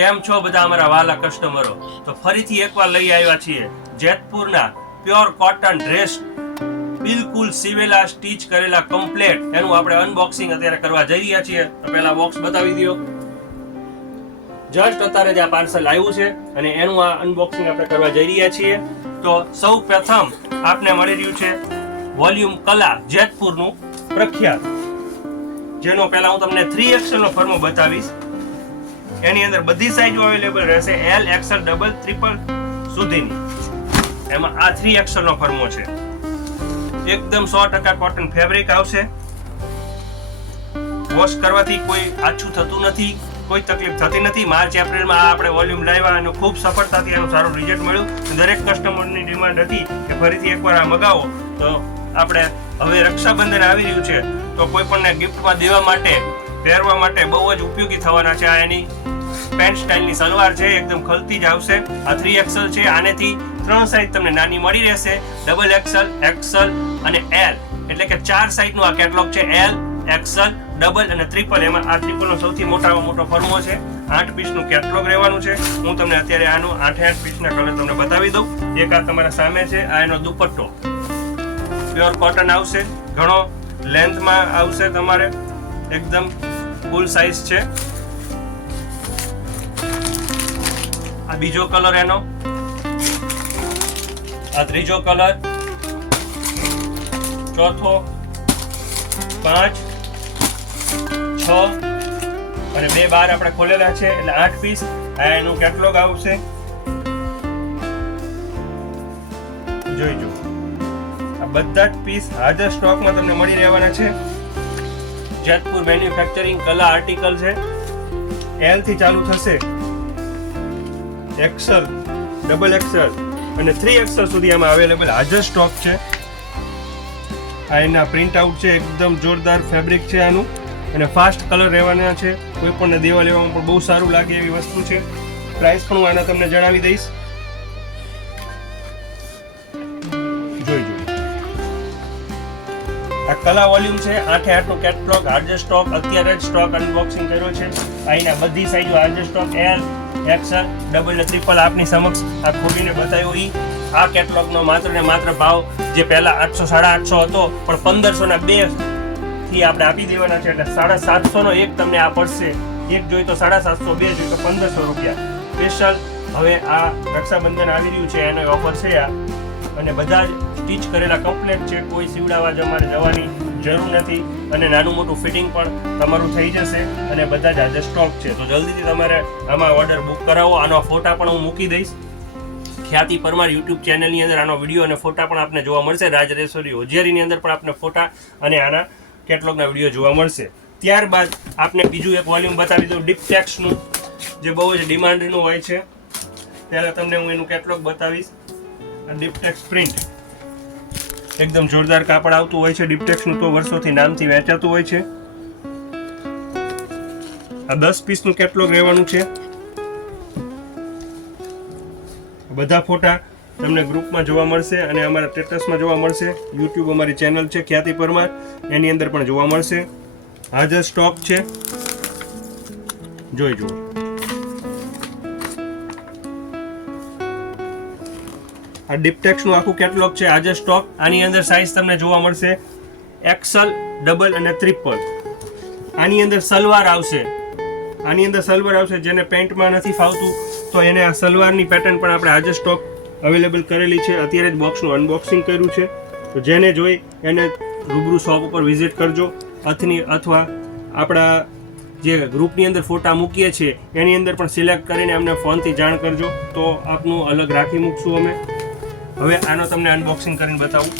કેમ છો બધા અમારા વાલા કસ્ટમરો? તો ફરીથી એકવાર લઈ આવ્યા છીએ જેતપુરના પ્યોર કોટન ડ્રેસ, બિલકુલ સીવેલા સ્ટીચ કરેલા કમ્પ્લીટ એનું આપણે અનબોક્સિંગ અત્યારે કરવા જઈ રહ્યા છીએ. તો પહેલા બોક્સ બતાવી દો. જસ્ટ અત્યારે જ આ પાર્સલ આવ્યું છે અને એનું આ અનબોક્સિંગ આપણે કરવા જઈ રહ્યા છીએ. તો સૌ પ્રથમ આપને મળી રહ્યું છે વોલ્યુમ કલા જેતપુરનું પ્રખ્યાત, જેનો પહેલા હું તમને 3XL નો ફર્મો બતાવીશ. એની અંદર બધી સાઈઝો અવેલેબલ રહેશે, L, XL, ડબલ, ટ્રિપલ સુધીની. એમાં આ 3XL નો ફર્મો છે. એકદમ 100% કોટન ફેબ્રિક આવશે. વોશ કરવાથી કોઈ આછું થતું નથી, કોઈ તકલીફ થતી નથી. માર્ચ એપ્રિલમાં આપણે વોલ્યુમ લાવ્યા અને ખૂબ સફળતાથી એનું સારું રિઝલ્ટ મળ્યું. દરેક કસ્ટમરની ડિમાન્ડ હતી કે ફરીથી એકવાર આ મગાવો. તો આપણે હવે રક્ષાબંધન આવી રહ્યું છે, તો કોઈ પણને ગિફ્ટમાં દેવા માટે, પહેરવા માટે બહુ જ ઉપયોગી થવાના છે. આ એની પેન્ટ સ્ટાઇલની સલવાર છે, એકદમ ખલતી જ આવશે. આ 3XL છે. આનેથી 3 સાઈઝ તમને નાની મળી રહેશે, ડબલ XL, XL અને L, એટલે કે 4 સાઈઝનું આ કેટલોગ છે. L, XL, ડબલ અને ટ્રિપલ. એમાં આ ટ્રિપલનો સૌથી મોટામાં મોટો ફર્મો છે. 8 પીસનું કેટલોગ રહેવાનું છે. હું તમને અત્યારે આનું 8 પીસના કલર તમને બતાવી દઉં. એક આ તમારા સામે છે, આ એનો દુપટ્ટો પ્યોર કોટન આવશે, ઘણો લેન્થમાં આવશે, તમારે એકદમ ફૂલ સાઈઝ છે. આ બીજો કલર એનો, આ ત્રીજો કલર, ચોથો, 5, 6 અને 2 બાર આપણે ખોલેલા છે, એટલે 8 પીસ. આ એનું કેટલોગ આવશે, જોઈજો. આ બધા જ પીસ હાજર સ્ટોકમાં તમને મળી રહેવાના છે. જેતપુર મેન્યુફેક્ચરિંગ કલા આર્ટિકલ છે. L થી ચાલુ થશે, XL, ડબલ XL અને 3XL સુધી આમાં અવેલેબલ હાજર સ્ટોક છે. આ એના પ્રિન્ટ આઉટ છે, એકદમ જોરદાર ફેબ્રિક છે આનું અને ફાસ્ટ કલર રહેવાના છે. કોઈ પણ દેવા લેવામાં પણ બહુ સારું લાગે એવી વસ્તુ છે. પ્રાઇસ પણ હું આના તમને જણાવી દઈશ, જોઈજો. આ કલા વોલ્યુમ છે, 8 નો કેટલોગ હાજર સ્ટોક, અત્યારે જ સ્ટોક અનબોક્સિંગ કર્યો છે. અહીંના બધી સાઈઝો હાજર સ્ટોક, L, XL, ડબલ અને ટ્રિપલ આપની સમક્ષ આ ખોલીને બતાવ્યો. આ કેટલોગનો માત્ર ને માત્ર ભાવ જે પહેલા 800, 850 હતો, પણ 1500 ના 2 થી આપણે આપી દેવાના છે. એટલે 750 નો એક તમને આ પડશે. એક જોઈ તો 750, 2 જોઈ તો 1500 રૂપિયા સ્પેશિયલ. હવે આ રક્ષાબંધન આવી રહ્યું છે, એનો ઓફર છે આ. અને બધા જ સ્ટીચ કરેલા કમ્પ્લીટ છે, કોઈ સીવડાવવા અમારે જવાની જરૂર નથી અને નાનું મોટું ફિટિંગ પણ તમારું થઈ જશે અને બધા જ હાજર સ્ટોક છે. તો જલ્દીથી તમારે આમાં ઓર્ડર બુક કરાવો. આનો ફોટા પણ હું મૂકી દઈશ. ખ્યાતિ પરમાર યુટ્યુબ ચેનલની અંદર આનો વિડીયો અને ફોટા પણ આપને જોવા મળશે. રાજ રેસોરી હોજિયારીની અંદર પણ આપને ફોટા અને આના કેટલોગના વિડીયો જોવા મળશે. ત્યારબાદ આપને બીજું એક વોલ્યુમ બતાવી દઉં, ડિપ્ટેક્સનું, જે બહુ જ ડિમાન્ડનું હોય છે. ત્યારે તમને હું એનું કેટલોગ બતાવીશ. આ ડિપ્ટેક્સ પ્રિન્ટ, એકદમ જોરદાર કાપડ આવતું હોય છે. ડિપ્ટેક્સનું તો વર્ષોથી નામથી વેચાતું હોય છે. આ 10 પીસનું કેટલોગ રહેવાનું છે. બધા ફોટા તમને ગ્રુપમાં જોવા મળશે અને અમારા સ્ટેટસમાં જોવા મળશે. યુટ્યુબ અમારી ચેનલ છે ખ્યાતિ પરમાર, એની અંદર પણ જોવા મળશે. હાજર સ્ટોક છે, જોઈ જુઓ. આ ડિપ્ટેક્સનું આખું કેટલોગ છે, હાજર સ્ટોક. આની અંદર સાઈઝ તમને જોવા મળશે, XL, ડબલ અને ટ્રિપલ. આની અંદર સલવાર આવશે, જેને પેન્ટમાં નથી ફાવતું તો એને આ સલવારની પેટર્ન પણ આપણે હાજર સ્ટોક અવેલેબલ કરેલી છે. અત્યારે જ બોક્સનું અનબોક્સિંગ કર્યું છે. તો જેને જોઈ એને રૂબરૂ શોપ ઉપર વિઝિટ કરજો, અથવા આપણા જે ગ્રુપની અંદર ફોટા મૂકીએ છીએ એની અંદર પણ સિલેક્ટ કરીને અમને ફોનથી જાણ કરજો, તો આપનું અલગ રાખી મૂકશું અમે. હવે આનો તમને અનબોક્સિંગ કરીને બતાવું.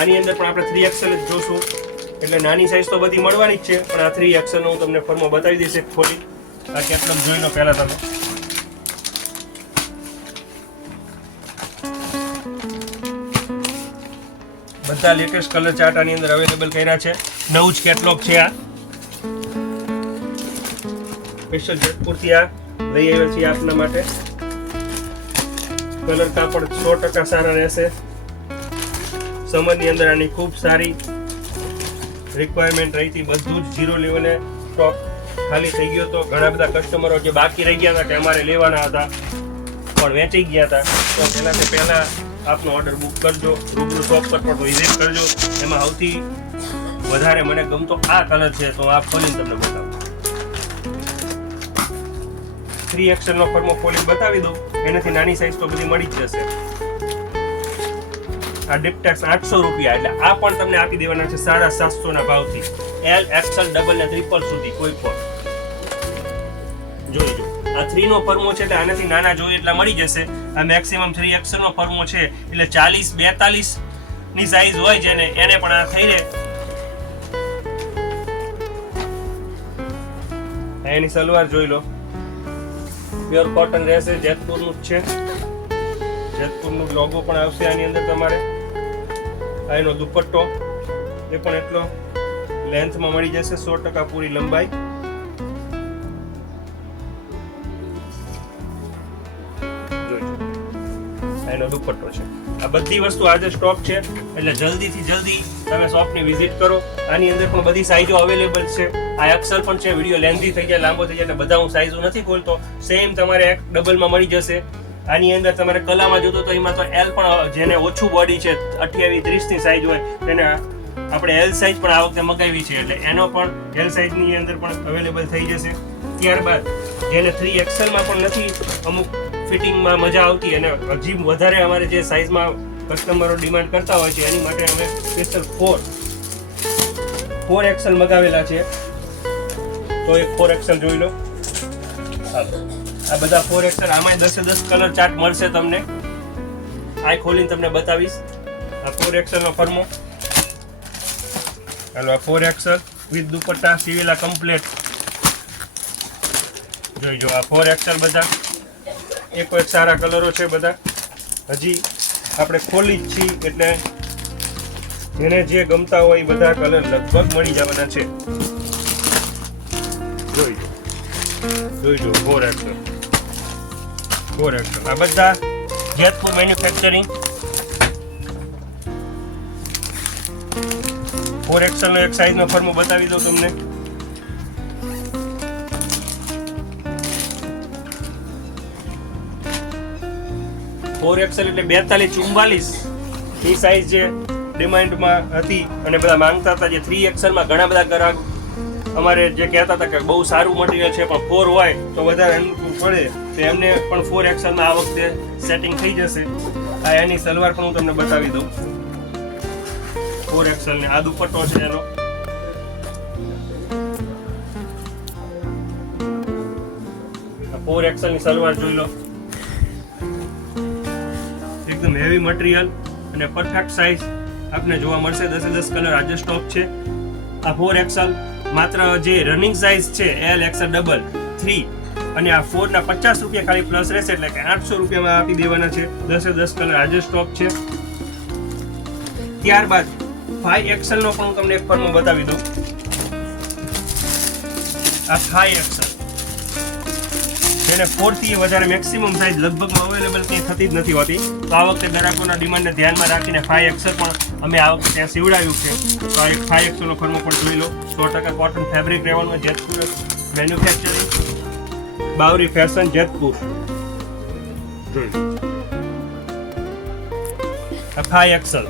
આની અંદર પણ આપણે 3XL જ જોશું, એટલે નાની સાઈઝ તો બધી મળવાની જ છે, પણ આ 3XL નો હું તમને ફર્મો બતાવી દઈશ એક ખોલી. આ કેટલોગ જોઈ લો પહેલા તમે. બધા લેટેસ્ટ કલર ચાર્ટ આની અંદર અવેલેબલ કર્યા છે. નવું જ કેટલોગ છે આ. સ્પેશિયલ જેતપુરથી આ લઈ આવ્યા છીએ આપના માટે. કલર કાપડ 100% સારા રહેશે. સમરની અંદર આની ખૂબ સારી રિક્વાયરમેન્ટ રહી હતી બધું જ 0 લેવલે સ્ટોક ખાલી થઈ ગયો હતો. ઘણા બધા કસ્ટમરો જે બાકી રહી ગયા હતા કે અમારે લેવાના હતા પણ વેચાઈ ગયા હતા, તો પહેલાં આપનો ઓર્ડર બુક કરજો. રૂબરૂ શોપ પર પણ વિઝિટ કરજો. એમાં સૌથી વધારે મને ગમતો આ કલર છે, તો આ ખોલીને તમને બતાવું. 3XL નો ફર્મો ખોલીને બતાવી દઉં. એનાથી નાની સાઈઝ તો બધી મળી જ જશે. આ ડિપ્ટેક્સ 800 રૂપિયા, એટલે આ પણ તમને આપી દેવાના છે 750 ના ભાવથી. L, XL, ડબલ ને ટ્રિપલ સુધી કોઈ પણ જોઈજો. આ 3 નો ફર્મો છે એટલે આનાથી નાના જોઈએ એટલા મળી જશે. આ મેક્સિમમ 3XL નો ફર્મો છે એટલે 40-42 ની સાઈઝ હોય છે ને એને પણ આ થઈ રહે. એની સલવાર જોઈ લો, પ્યોર કોટન રહેશે, જેતપુરનું જ છે. જેતપુરનું લોગો પણ આવશે આની અંદર તમારે. આ એનો દુપટ્ટો એ પણ એટલો લેન્થમાં મળી જશે, 100% પૂરી લંબાઈ. એનો દુપટ્ટો છે. આ બધી વસ્તુ આજે સ્ટોક છે એટલે જલ્દીથી જલ્દી તમે શોપની વિઝિટ કરો. આની અંદર પણ બધી સાઈઝો અવેલેબલ છે. આ XL પણ છે. વિડીયો લેન્ધી થઈ જાય, લાંબો થઈ જાય એટલે બધા હું સાઈઝો નથી ખોલતો. સેમ તમારે એક ડબલમાં મળી જશે. આની અંદર તમારે કલામાં જોતો તો એમાં તો L પણ, જેને ઓછું બોડી છે 28-30 ની સાઈઝ હોય તેને આપણે L સાઈઝ પણ આ વખતે મગાવી છે એટલે એનો પણ L સાઈઝની અંદર પણ અવેલેબલ થઈ જશે. ત્યારબાદ જેને 3XL માં પણ નથી અમુક ફિટિંગમાં મજા આવતી અને હજી વધારે અમારે જે સાઈઝમાં કસ્ટમરો ડિમાન્ડ કરતા હોય છે એની માટે અમે સ્પેશિયલ 4XL મગાવેલા છે. તો એક 4XL જોઈ લો. આ બધા 4XL, આમાં 10 કલર ચાર્ટ મળશે તમને. આ ખોલીને તમને બતાવીશ. આ 4XL નો ફર્મો. હાલો, આ 4XL વિથ દુપટ્ટા સીવેલા કમ્પ્લીટ જોઈજો. આ 4XL બધા એક સારા કલરો છે બધા. હજી આપણે ખોલી જ છીએ એટલે જેને જે ગમતા હોય એ બધા કલર લગભગ મળી જવાના છે. જોઈજો 4XL. આ બધા જેતપુર મેન્યુફેક્ચરિંગ. 4XL નો એક સાઈઝ નો ફર્મો બતાવી દઉં તમને. XL એટલે 42-44 ની સાઈઝ જે ડિમાન્ડમાં હતી અને બધા માંગતા હતા. જે 3XL માં ઘણા બધા ગ્રાહક અમારે જે કહેતા હતા કે બહુ સારું મટીરિયલ છે પણ 4 હોય તો વધારે અનુકૂળ પડે, તો એમને પણ 4XL માં આ વખતે સેટિંગ થઈ જશે. આ એની સલવાર પણ હું તમને બતાવી દઉં. 4XL ને આ દુપટ્ટો છે એનો. આ 4XL ની સલવાર જોઈ લો. એકદમ હેવી મટીરિયલ અને પરફેક્ટ સાઈઝ આપને જોવા મળશે. 10 કલર આજે સ્ટોક છે. આ 4XL માત્ર જે રનિંગ સાઈઝ છે L, XL, ડબલ 3 અને આ 4 ના 50 રૂપિયા ખાલી પ્લસ રહેશે એટલે કે 800 રૂપિયામાં આપી દેવાના છે. 10 કલર આજે સ્ટોક છે. ત્યારબાદ 5XL નો પણ હું તમને એક ફર્મો બતાવી દઉં. આ 5XL જેને 4 થી વધારે મેક્સિમમ સાઈઝ લગભગ અવેલેબલ કંઈ થતી જ નથી હોતી, તો આ વખતે ગ્રાહકોના ડિમાન્ડને ધ્યાનમાં રાખીને 5XL પણ અમે આ વખતે ત્યાં સીવડાવ્યું છે. તો આ એક 5XL નો ફર્મો પણ જોઈ લો. 100% કોટન ફેબ્રિક રહેવાનું. Jetpur manufacturing, Bawri fashion, Jetpur. આ 5XL.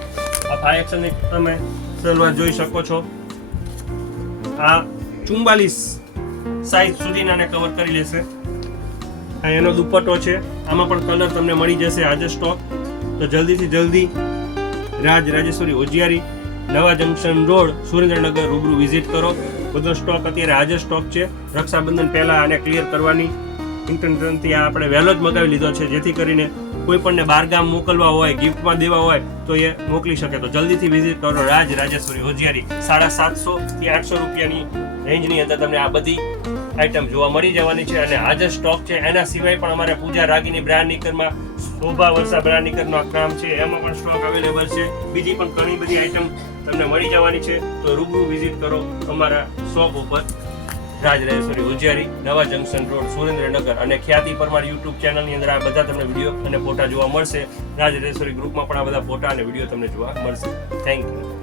આ 5XL ની તમે સલવાર જોઈ શકો છો. આ 44 સાઈઝ સુધીના ને કવર કરી લેશે. આ એનો દુપટ્ટો છે. આમાં પણ કલર તમને મળી જશે આજે સ્ટોક. તો જલ્દીથી જલ્દી રાજેશ્વરી હોજિયારી, નવા જંકશન રોડ, સુરેન્દ્રનગર રૂબરૂ વિઝિટ કરો. બધો સ્ટોક અત્યારે આજે સ્ટોક છે. રક્ષાબંધન પહેલા આને ક્લિયર કરવાની ઇન્ટેન્શનથી આપણે વહેલો જ મગાવી લીધો છે, જેથી કરીને કોઈ પણને બહારગામ મોકલવા હોય, ગિફ્ટમાં દેવા હોય તો એ મોકલી શકે. તો જલ્દીથી વિઝિટ કરો રાજેશ્વરી હોજિયારી. 750 થી 800 રૂપિયાની રેન્જની અંદર તમને આ બધી આઈટમ જોવા મળી જવાની છે અને આજે સ્ટોક છે. એના સિવાય પણ અમારે પૂજા રાગીની બ્રાન્ડનીકરમાં, શોભા વર્ષા બ્રાન્ડનીકરનો કામ છે, એમાં પણ સ્ટોક અવેલેબલ છે. બીજી પણ ઘણી બધી આઈટમ તમને મળી જવાની છે. તો રૂબરૂ વિઝિટ કરો અમારા શોપ ઉપર. રાજેશ્વરી હોજિયારી, નવા જંકશન રોડ, સુરેન્દ્રનગર. અને ખ્યાતિ પરમાર યુટ્યુબ ચેનલની અંદર આ બધા તમને વિડીયો અને ફોટા જોવા મળશે. રાજેશ્વરી ગ્રુપમાં પણ આ બધા ફોટા અને વિડીયો તમને જોવા મળશે. Thank you.